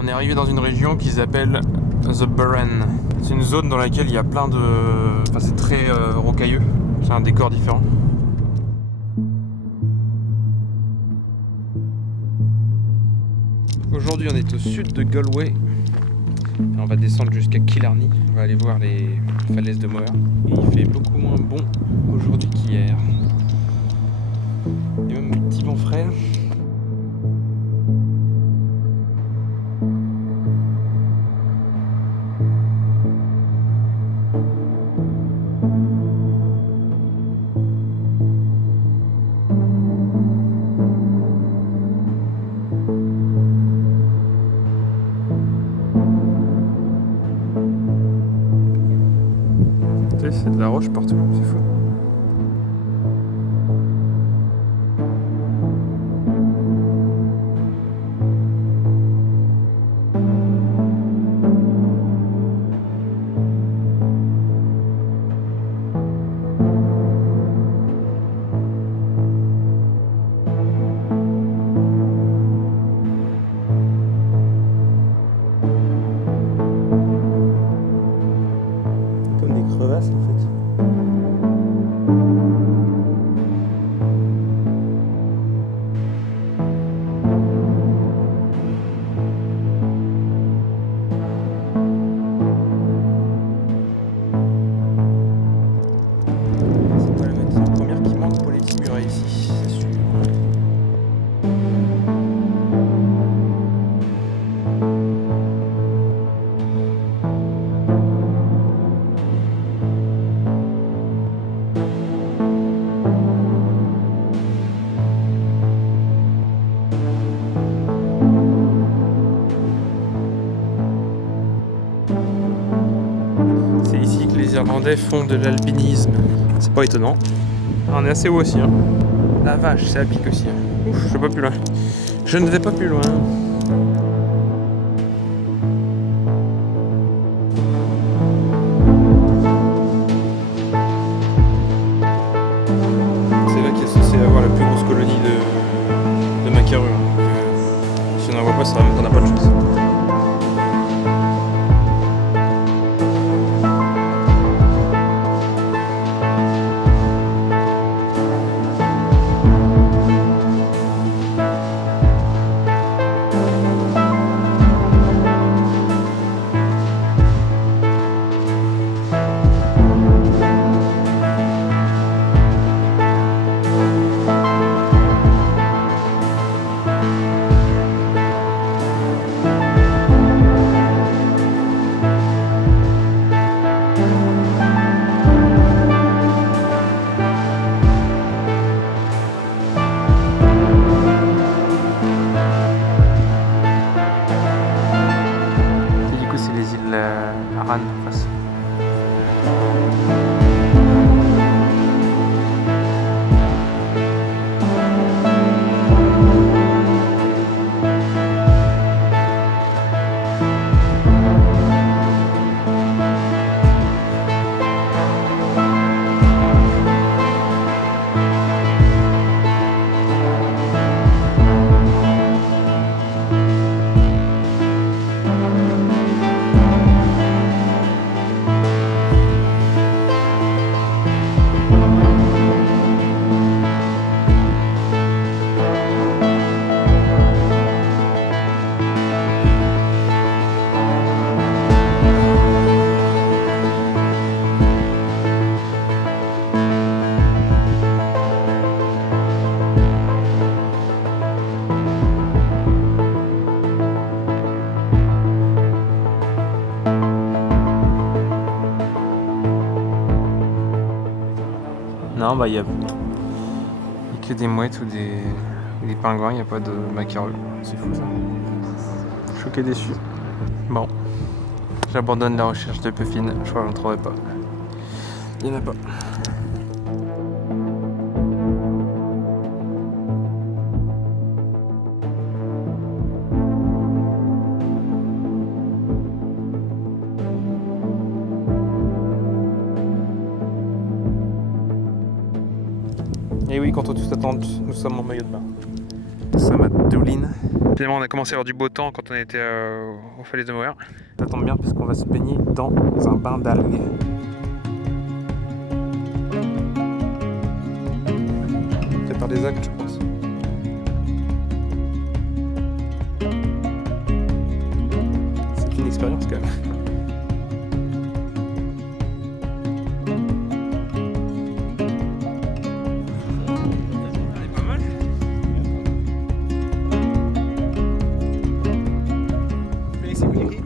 On est arrivé dans une région qui s'appelle The Burren. C'est une zone dans laquelle il y a plein de... Enfin, c'est très rocailleux. C'est un décor différent. Aujourd'hui, on est au sud de Galway. Et on va descendre jusqu'à Killarney. On va aller voir les falaises de Moher. Et il fait beaucoup moins bon aujourd'hui qu'hier. Il y a même un petit vent frais. C'est de la roche partout, c'est fou. Comme des crevasses en fait. C'est pas la matière première qui manque pour les petits murets ici, c'est sûr. C'est ici que les Irlandais font de l'alpinisme. C'est pas étonnant. On est assez haut aussi. Hein. La vache, c'est à pic aussi. Hein. Ouf, je vais pas plus loin. Je ne vais pas plus loin. C'est là qu'il est censé avoir la plus grosse colonie de macareux. Hein. Donc, si on n'en voit pas, ça veut dire qu'on n'a pas de chance. Arran en face. Non, bah il y a que des mouettes ou des pingouins, il n'y a pas de macareux. C'est fou ça. Choqué déçu. Bon, j'abandonne la recherche de puffins, je crois que j'en trouverai pas. Il n'y en a pas. Et oui, contre toute attente, nous sommes en maillot de bain. Nous sommes à Doulin. Finalement, on a commencé à avoir du beau temps quand on était au Falaise de Moher. Ça tombe bien parce qu'on va se baigner dans un bain d'algues. Fait par des algues, je pense. C'est une expérience quand même.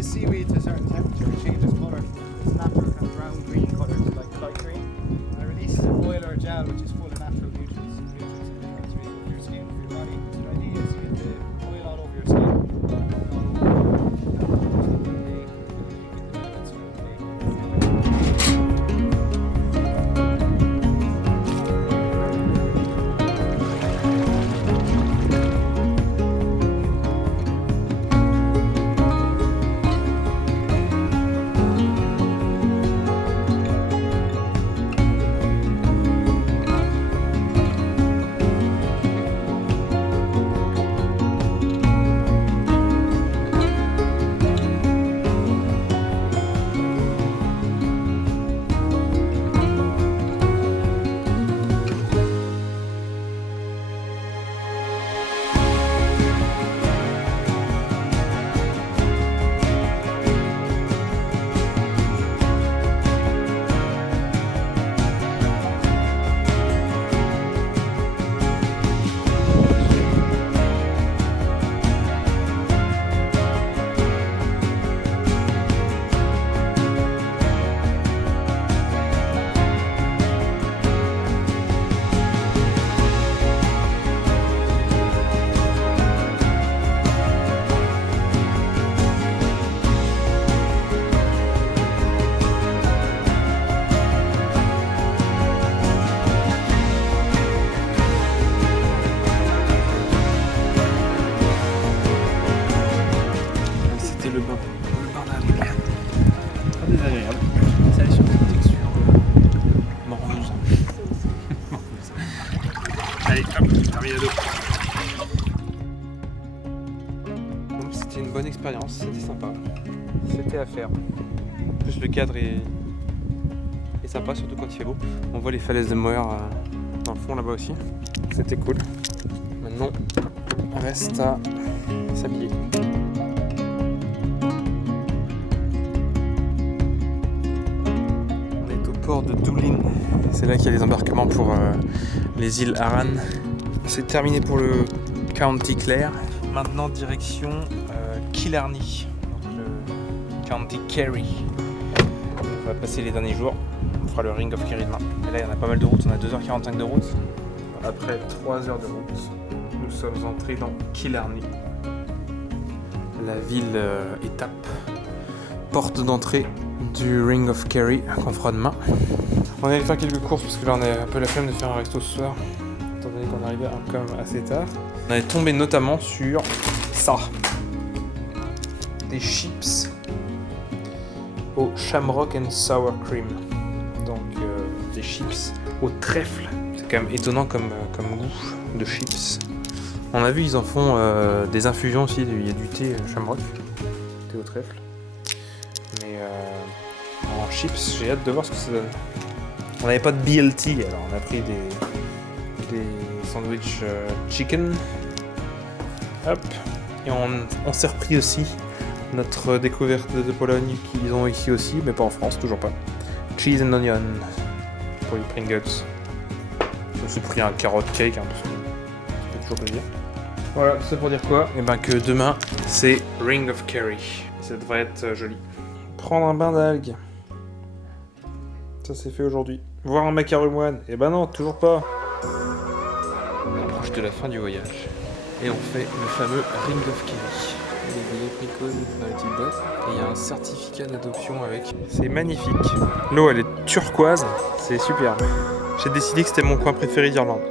Seaweed to a certain temperature, it changes colour. It's natural kind of brown green colour to like light green. And it releases an oil or a gel which is full of natural nutrients and minerals really good for your skin, for your body. So the idea is you get the oil all over your skin. Le bain d'algues. Très désagréable. Ça a sur une texture morveuse. Allez, hop, terminado. Donc c'était une bonne expérience, c'était sympa. C'était à faire. En plus le cadre est sympa, surtout quand il fait beau. On voit les falaises de Moher dans le fond là-bas aussi. C'était cool. Maintenant, reste à s'habiller. Port de Doulin, c'est là qu'il y a les embarquements pour les îles Arran. C'est terminé pour le County Clare. Maintenant direction Killarney, donc le County Kerry. On va passer les derniers jours, on fera le Ring of Kerry demain. Et là il y en a pas mal de routes, on a 2h45 de route. Après 3 heures de route, nous sommes entrés dans Killarney. La ville étape, porte d'entrée du Ring of Kerry qu'on fera demain. On allait faire quelques courses parce que là on a un peu la flemme de faire un resto ce soir, étant donné qu'on arrivait quand même assez tard. On est tombé notamment sur ça, des chips au Shamrock and Sour Cream, donc des chips au trèfle. C'est quand même étonnant comme goût de chips. On a vu ils en font des infusions aussi, il y a du thé Shamrock, thé au trèfle. Mais en chips, j'ai hâte de voir ce que ça donne. On n'avait pas de BLT, alors on a pris des sandwichs chicken. Hop. Et on s'est repris aussi notre découverte de Pologne qu'ils ont ici aussi, mais pas en France, toujours pas. Cheese and onion pour les Pringles. On s'est pris un carrot cake, hein, parce que ça fait toujours plaisir. Voilà, tout ça pour dire quoi? Et ben que demain, c'est Ring of Kerry. Ça devrait être joli. Prendre un bain d'algues. Ça s'est fait aujourd'hui. Voir un macaron, et ben non, toujours pas. On approche de la fin du voyage. Et on fait le fameux Ring of Kerry. Des précoces dans la petite boîte. Et il y a un certificat d'adoption avec. C'est magnifique. L'eau elle est turquoise, c'est superbe. J'ai décidé que c'était mon coin préféré d'Irlande.